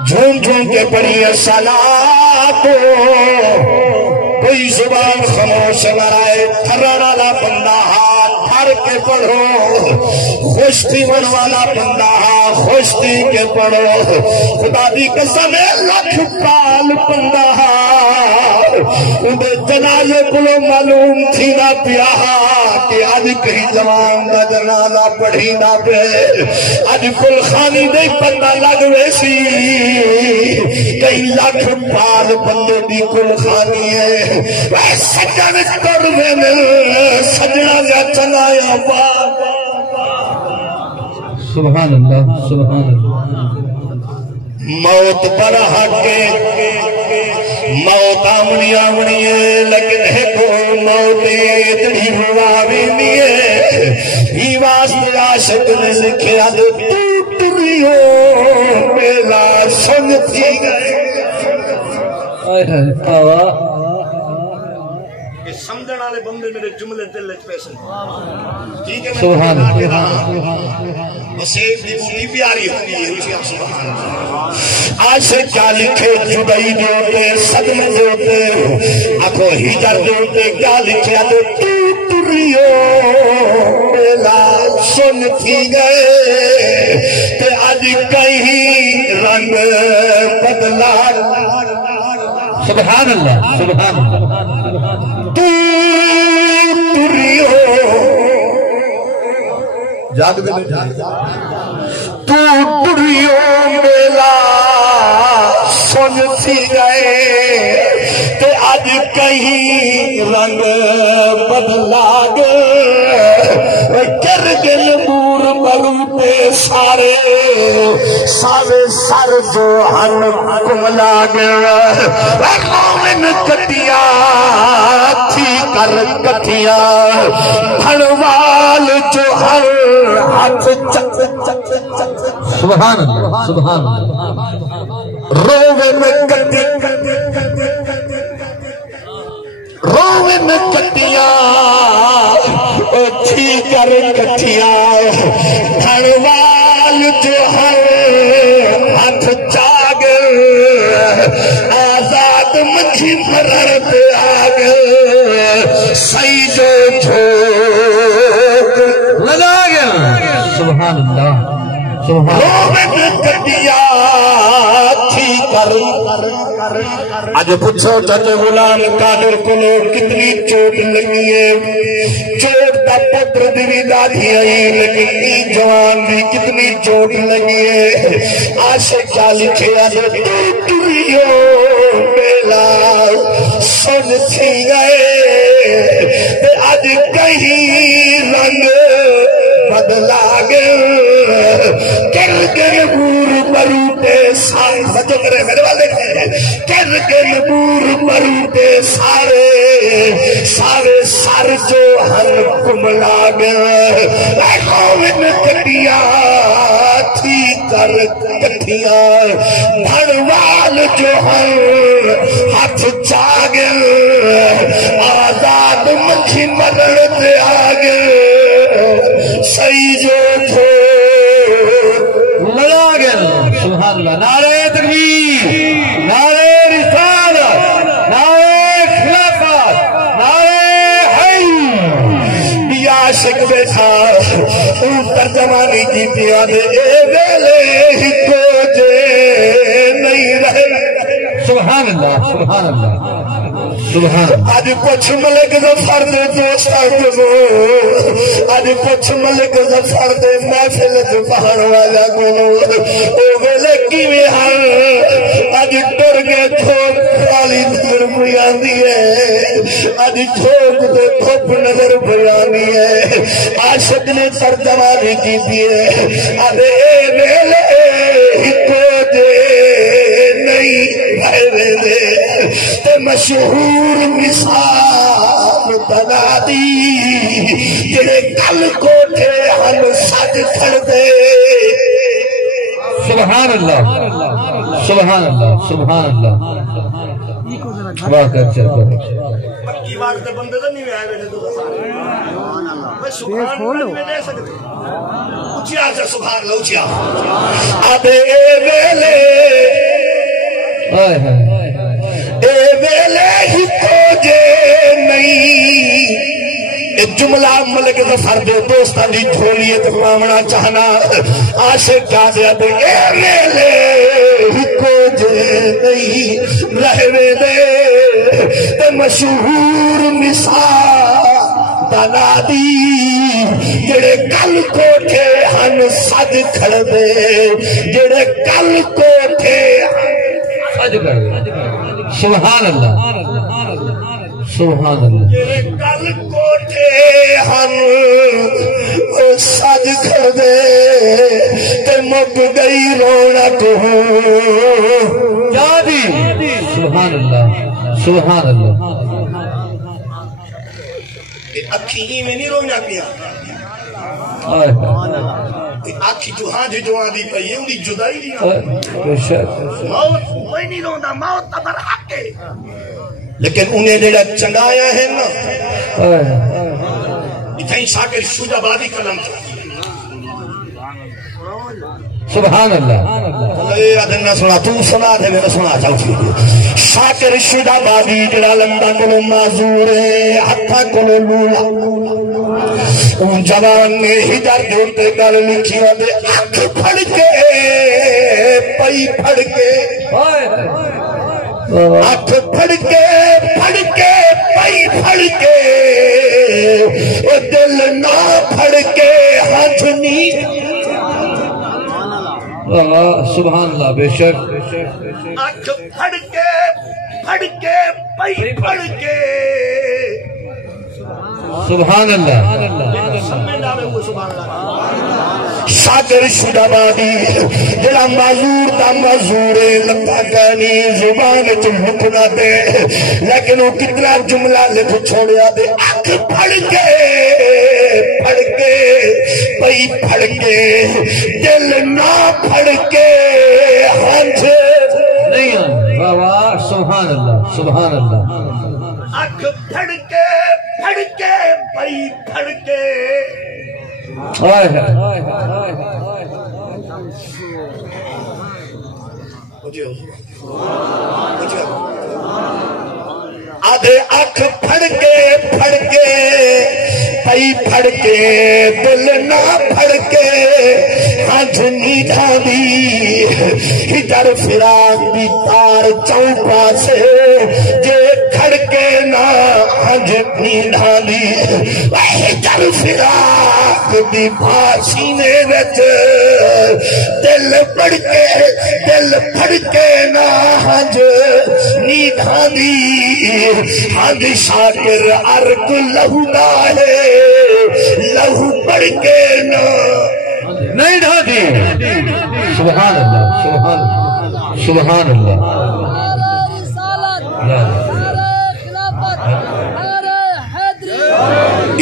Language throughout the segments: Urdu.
جھوم جھوم کے پڑھی صلاۃ کوئی زبان خاموش نہ رہے تھرر والا بندہ ہاتھ پھڑ کے پڑھو خوش تھی من والا بندہ ہاتھ خوش تھی کے پڑھو خدا دی قسم لکھ پال بندہ اندے جنازے کلو معلوم تھی نہ پیا کہ آج کہیں جوان دا جنازہ پڑھی نہ پہ آج کل خانی دے پتہ لگ ویسی کئی لاکھ پال بندے دی کل خانی ہے سجن کروے میں سجنا جا چلایا سبحان اللہ سبحان اللہ موت پر ہٹے موت آمنی آمنی ہے لیکن ہے کو موت اتنی ہواوی نہیں ہے ہی واسطے عاشق نے لکھیا جو ٹوٹری ہو میلا سنگ تھی گئے سمجھنے والے بندے میرے جملے دل پیسے ٹھیک ہے سبحان بس ایک بھی بوٹی پیاری ہوگی آج سے کیا لکھے جدائی دیوتے صدمہ دیوتے آنکھوں ہجر دیوتے کیا لکھے تو ٹوٹریو میلا سن تھی گئے کہ آج کہیں رنگ بدلا سبحان اللہ سبحان اللہ ٹوٹریو جاگ دے ٹوٹریو میلا سن تھی گئے تے آج کہیں رنگ بدلا گئے کر گل مور بروتے سارے سارے سر جو ہن کملا گئے مومن کٹیا تھی کر کٹیا بھڑوال جو ہر ہاتھ سبحان اللہ سبحان اللہ روے میں کٹی روے میں کٹیاں تھی کر کٹیاں بھڑوال جو ہر ہاتھ جاگ آزاد مچھی مرد آگ سی جو جھوک لگا گیا سبحان اللہ رومن کٹیا تھی کر آج پوچھو جج غلام قادر کو کتنی چوٹ لگی ہے چوٹ دا پتر دی دادی آئی لیکن ای جوان بھی کتنی چوٹ لگی ہے عاشق کیا لکھے آج ٹوٹریو میلا سن تھی گئے آج کہیں رنگ بدلا گئے کر نبور مروتے سارے بچوں کرے میرے والے کر نبور مروتے سارے سارے سر جو ہر کملا گئے قوم کٹیا تھی کر کٹیا بھڑوال جو ہر ہاتھ جاگ آزاد مکھی مدد آگے سی جو تھو لگا گیا سبحان اللہ نعرہ تکبیر نعرہ رسالت نعرہ خلافت نعرہ حی یا عاشق بیٹھا اون ترجمانی کی پیا دے اے ویلے ہی کو جے نہیں رہے سبحان اللہ سبحان اللہ سبحان آج پچھ ملک ظفر دے دوستہ کو آج پچھ ملک ظفر دے محفل جبہر والا کو او ویلے کی میں ہر آج ڈر گئے تھوک والی نظر بیانی ہے آج تھوک دے تھوپ نظر بیانی ہے عاشق نے ترجمانی کی دیئے آج اے ویلے ہی کو دے نہیں بھائے دے تے مشہور مثال تنادی جڑے کل کوٹھے ہم سج کھڑ دے سبحان اللہ سبحان اللہ سبحان اللہ واہ کر چل پکی وقت بندے تو نہیں آئے بیٹھے تو سارے بھائی سبحان اللہ میں دے سکتے اچھیا سے سبحان اللہ اچھیا آدھے اے ویلے اے ویلے ہی کو جے نہیں جملہ ملک ظفر دے دوستان دی جھولیت پامنا چاہنا عاشق کیا دے اے ویلے ہی کو جے نہیں رہوے دے تے مشہور مثال بنا دی جڑے کل کوٹھے ہن سج کھڑ دے جڑے کل کوٹھے سج کھڑ دے سبحان اللہ سبحان اللہ جڑے کل کوٹھے ہن سج کھڑ دے تے مک گئی رونق کیا دی سبحان اللہ سبحان اللہ اکھی میں نہیں رونا پیا آکھی جو ہاں جو آدھی پئی ان دی جدائی دی موت کوئی نہیں روندا موت تا برحق ہے لیکن انہیں جڑا چنگایا ہے نا اتھائی شاکر شجابادی کلام تھا سبحان اللہ اے ادنا سنا تو سنا دے میں سنا چاہوں شاکر شجابادی جڑا لندن کو معذور ہے ہتھا کو لولا ان جوان نے ہجر جوتے گل لکھی دے اکھ پھڑ کے پئی پھڑ کے اکھ پھڑ کے پئی پھڑ کے دل نہ پھڑ کے ہاتھ نہیں سبحان اللہ بے شک اکھ پھڑ کے پئی پھڑ کے سبحان اللہ شاکر شجابادی جڑا معذور تا معذورے لگا گانی زبان چمکنا دے لیکن وہ کتنا جملہ لکھ چھوڑیا دے اکھ پھڑ کے پئی پھڑ کے دل نہ پھڑ کے ہنج نہیں واہ سبحان اللہ سبحان اللہ اکھ پھڑ کے پئی پھڑ کے آدھے اکھ پھڑ کے پئی پھڑ کے دل نہ پھڑ کے ہنج نیڈا دی ہدر فراق دی تار چوپا سے جے کھڑ کے نہ ہنج نیڈا دی ہدر فراق دی بھاسینے وچ دل پھڑ کے نہ ہنج نیڈا دی ہنج شاکر عرق لہو دا ہے لہو پڑھ کے نہ نہیں ڈھا دی سبحان اللہ سبحان سبحان اللہ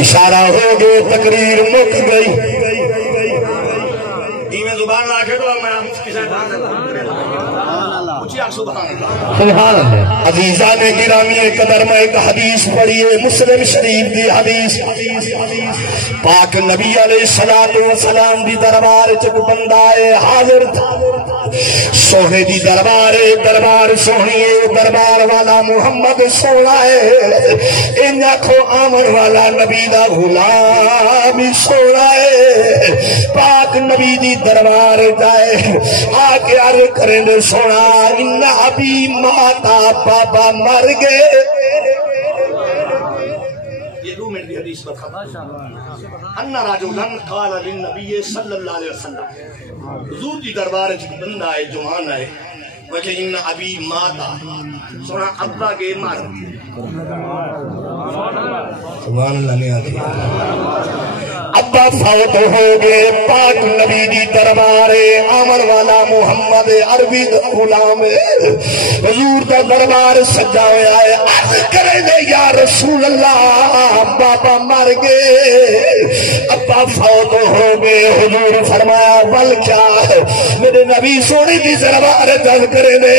اشارہ ہو گئے تقریر مک گئی میں زبان آکھے تو میں سبحان اللہ عزیزان گرامی قدر میں ایک حدیث پڑھیے مسلم شریف دی حدیث پاک نبی علیہ السلام دی دربار چک بندہ حاضر تھا سونے دی دربار سونیے دربار والا محمد سونا ہے ان آنکھوں آمن والا نبی دا غلام سونا ہے پاک نبی دی دربار جائے آکے عرض کریں دے سونا ان ابھی ماتا بابا مر گئے یہ 2 منٹ کی حدیث پر ختم ان رجلن قال للنبی صلی اللہ علیہ وسلم حضور دی دربار بندہ ہے جوان ہے وہ کہ ان ابھی ماتا سونا ابا کے مر سبحان اللہ نہیں آتی ابا فوت ہو گئے پاک نبی دی دربار آمن والا محمد عربی غلام حضور دا دربار سجا ہویا ہے عرض کرے دے یا رسول اللہ بابا مر گئے ابا فوت ہو گئے حضور فرمایا بل کیا میرے نبی سونی دی دربار جل کرے دے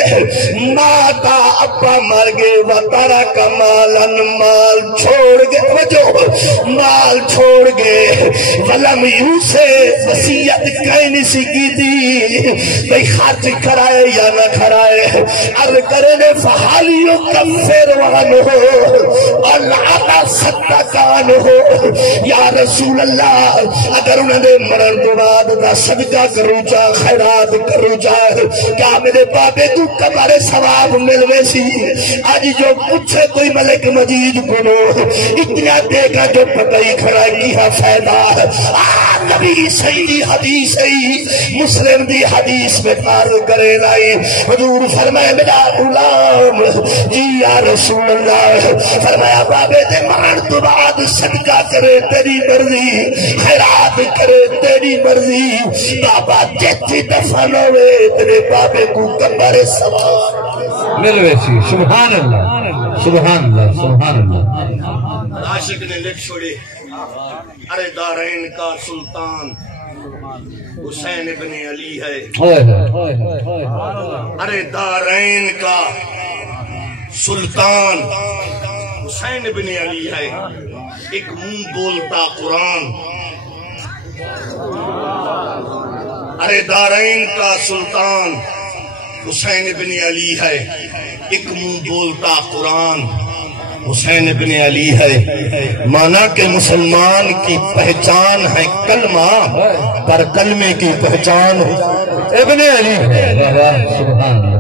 ماتا ابا مر گئے وطارا کا مالن مال چھوڑ گئے مال چھوڑ گئے ولم یوں سے وسیعت کہیں سی کی تھی بھئی خرچ کرائے یا نہ کرائے عرض کرنے فحالیوں کفر وانو اللہ صدقان ہو یا رسول اللہ اگر انہوں نے مرن تو بعد دا صدقہ کرو چاہ خیرات کرو چاہ کیا میرے بابے تو کبارے ثواب ملوے سی آج جو پوچھے کوئی ملک مجید کنو اتنا دے گا جو پتائی کھڑا کیا فائدہ نبی صحیح حدیث ہے مسلم دی حدیث میں قارل کرے لائی حضور فرمائے میرا غلام جی یا رسول اللہ فرمایا بابے دے مرن تو بعد صدقہ کرے تیری مرضی خیرات کرے تیری مرضی بابا جیتی دفن ہوئے تیرے بابے کو کمبر سوار ملوے سی سبحان اللہ سبحان اللہ سبحان اللہ عاشق نے لکھ چھوڑے ارے دارین کا سلطان حسین ابن علی ہے ارے دارین کا سلطان حسین ابن علی ہے ایک منہ بولتا قرآن ارے دارین کا سلطان حسین ابن علی ہے ایک منہ بولتا قرآن حسین ابن علی ہے مانا کہ مسلمان کی پہچان ہے کلمہ پر کلمے کی پہچان ابن علی ہے سبحان اللہ